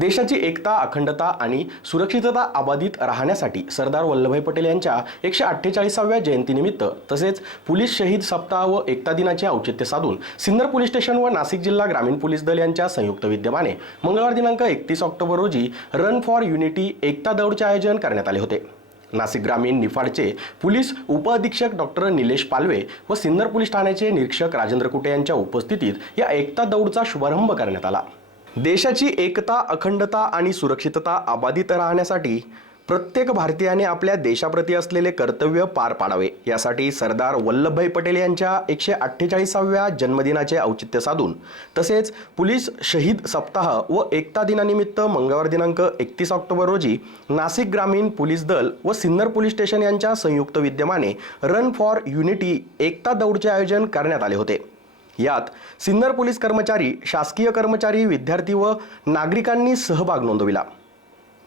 देशाची एकता अखंडता आणि सुरक्षितता अबाधित राहण्यासाठी सरदार वल्लभभाई पटेल यांच्या एकशे अठ्ठेचाळीसाव्या जयंतीनिमित्त तसेच पोलीस शहीद सप्ताह व एकता दिनाचे औचित्य साधून सिन्नर पोलीस स्टेशन व नाशिक जिल्हा ग्रामीण पोलीस दल यांच्या संयुक्त विद्यमाने मंगळवार दिनांक एकतीस ऑक्टोबर रोजी रन फॉर युनिटी एकता दौडचे आयोजन करण्यात आले होते. नाशिक ग्रामीण निफाडचे पोलीस उपअधीक्षक डॉक्टर निलेश पालवे व सिन्नर पोलीस ठाण्याचे निरीक्षक राजेंद्र कुटे यांच्या उपस्थितीत या एकता दौडचा शुभारंभ करण्यात आला. देशाची एकता अखंडता आणि सुरक्षितता अबाधित राहण्यासाठी प्रत्येक भारतीयाने आपल्या देशाप्रती असलेले कर्तव्य पार पाडावे. यासाठी सरदार वल्लभभाई पटेल यांच्या एकशे अठ्ठेचाळीसाव्या जन्मदिनाचे औचित्य साधून तसेच पोलीस शहीद सप्ताह व एकता दिनानिमित्त मंगळवार दिनांक एकतीस ऑक्टोबर रोजी नाशिक ग्रामीण पोलीस दल व सिन्नर पोलीस स्टेशन यांच्या संयुक्त विद्यमाने रन फॉर युनिटी एकता दौडचे आयोजन करण्यात आले होते. यात सिन्नर पोलीस कर्मचारी शासकीय कर्मचारी विद्यार्थी व नागरिकांनी सहभाग नोंदविला.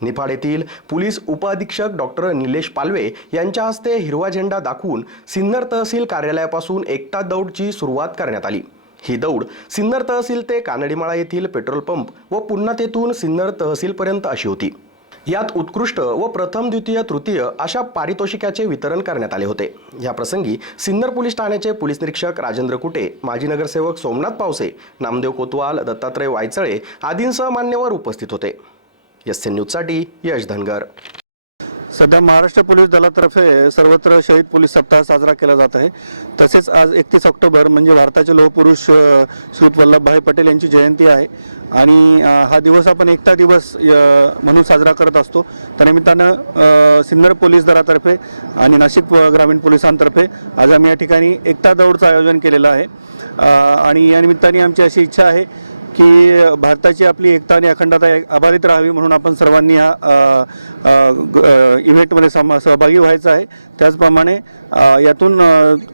निफाड येथील पोलीस उपअधीक्षक डॉक्टर निलेश पालवे यांच्या हस्ते हिरवा झेंडा दाखवून सिन्नर तहसील कार्यालयापासून एकता दौडची सुरुवात करण्यात आली. ही दौड सिन्नर तहसील ते कानडीमाळा येथील पेट्रोल पंप व पुन्हा तेथून सिन्नर तहसीलपर्यंत अशी होती. यात उत्कृष्ट व प्रथम द्वितीय तृतीय अशा पारितोषिकाचे वितरण करण्यात आले होते. या प्रसंगी सिन्नर पोलीस ठाण्याचे पोलीस निरीक्षक राजेंद्र कुटे माजी नगरसेवक सोमनाथ पावसे नामदेव कोतवाल दत्तात्रय वायचळे आदींसह मान्यवर उपस्थित होते. एस एन न्यूजसाठी यश धनगर. सध्या महाराष्ट्र पोलीस दलातर्फे सर्वत्र शहीद पोलीस सप्ताह साजरा केला जात आहे. तसेच आज एकतीस ऑक्टोबर म्हणजे भारताचे लोहपुरुष अ, श्रीयुत वल्लभभाई पटेल यांची जयंती आहे. आणि हा दिवस आपण एकता दिवस म्हणून साजरा करत असतो. त्यानिमित्तानं सिन्नर पोलीस दलातर्फे आणि नाशिक ग्रामीण पोलिसांतर्फे आज आम्ही या ठिकाणी एकता दौडचं आयोजन केलेलं आहे. आणि या निमित्ताने आमची अशी इच्छा आहे की भारताची आपली एकता आणि अखंडता अबाधित राहावी म्हणून आपण सर्वांनी ह्या ग- इव्हेंटमध्ये सम सहभागी व्हायचं आहे. त्याचप्रमाणे यातून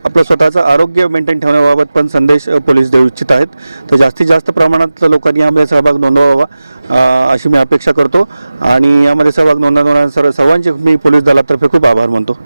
आपलं स्वतःचं आरोग्य मेंटेन ठेवण्याबाबत पण संदेश पोलीस देऊ इच्छित आहेत. तर जास्तीत जास्त प्रमाणात लोकांनी यामध्ये सहभाग नोंदवावा अशी मी अपेक्षा करतो. आणि यामध्ये सहभाग नोंदवणाऱ्या सर्व सर्वांचे मी पोलीस दलातर्फे खूप आभार मानतो.